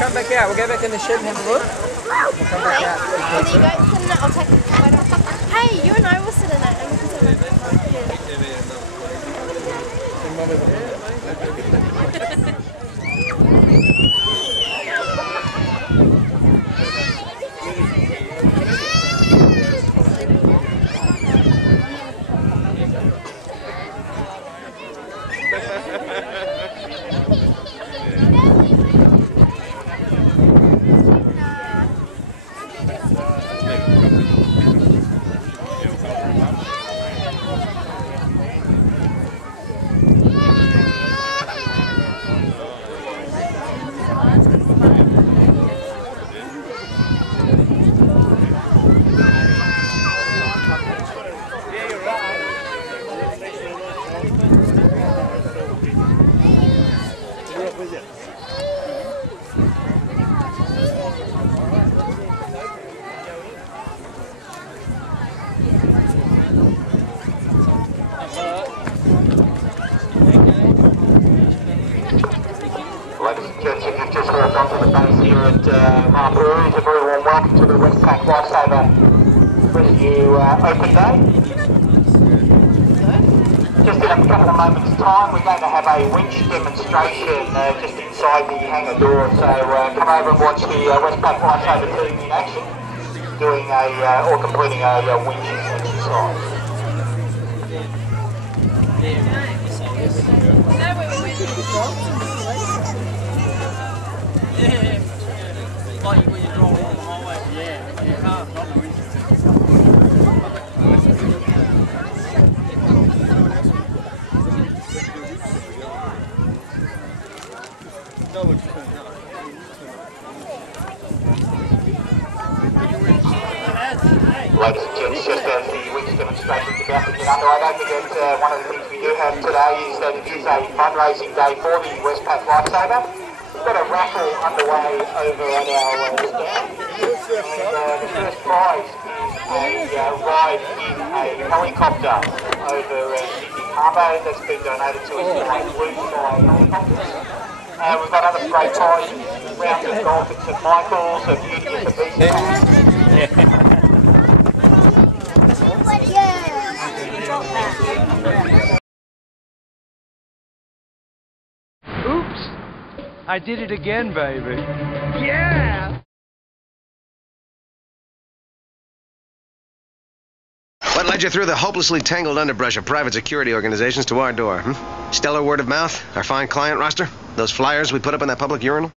Come back out. We'll go back in the shed and have a look. We'll come back out. Can you go sit in it? I'll take a photo. Hey, you and I will sit in it. And we can sit in Ladies and gents, if you've just walked onto the base here at Burt, a very warm welcome to the Westpac Lifesaver Rescue Openday. Just in a couple of moments' time, we're going to have a winch demonstration just inside the hangar door. So come over and watch the Westpac Lifesaver team in action, doing or completing a winch exercise. Like when you drive along the highway. Yeah, you can't stop the winch. No one's turned up. Ladies and gents, just as the winch demonstration is about to get underway, don't forget one of the things we do have today is that it is a fundraising day for the Westpac Lifesaver. We've got a raffle underway over at our stand, and the first prize is a ride in a helicopter over Sydney Harbour that's been donated to us by Blue Sky Helicopters. We've got other great prizes, rounds of golf at St Michael's, a beauty at the beach. Oops! I did it again, baby. Yeah! What led you through the hopelessly tangled underbrush of private security organizations to our door? Stellar word of mouth? Our fine client roster? Those flyers we put up in that public urinal?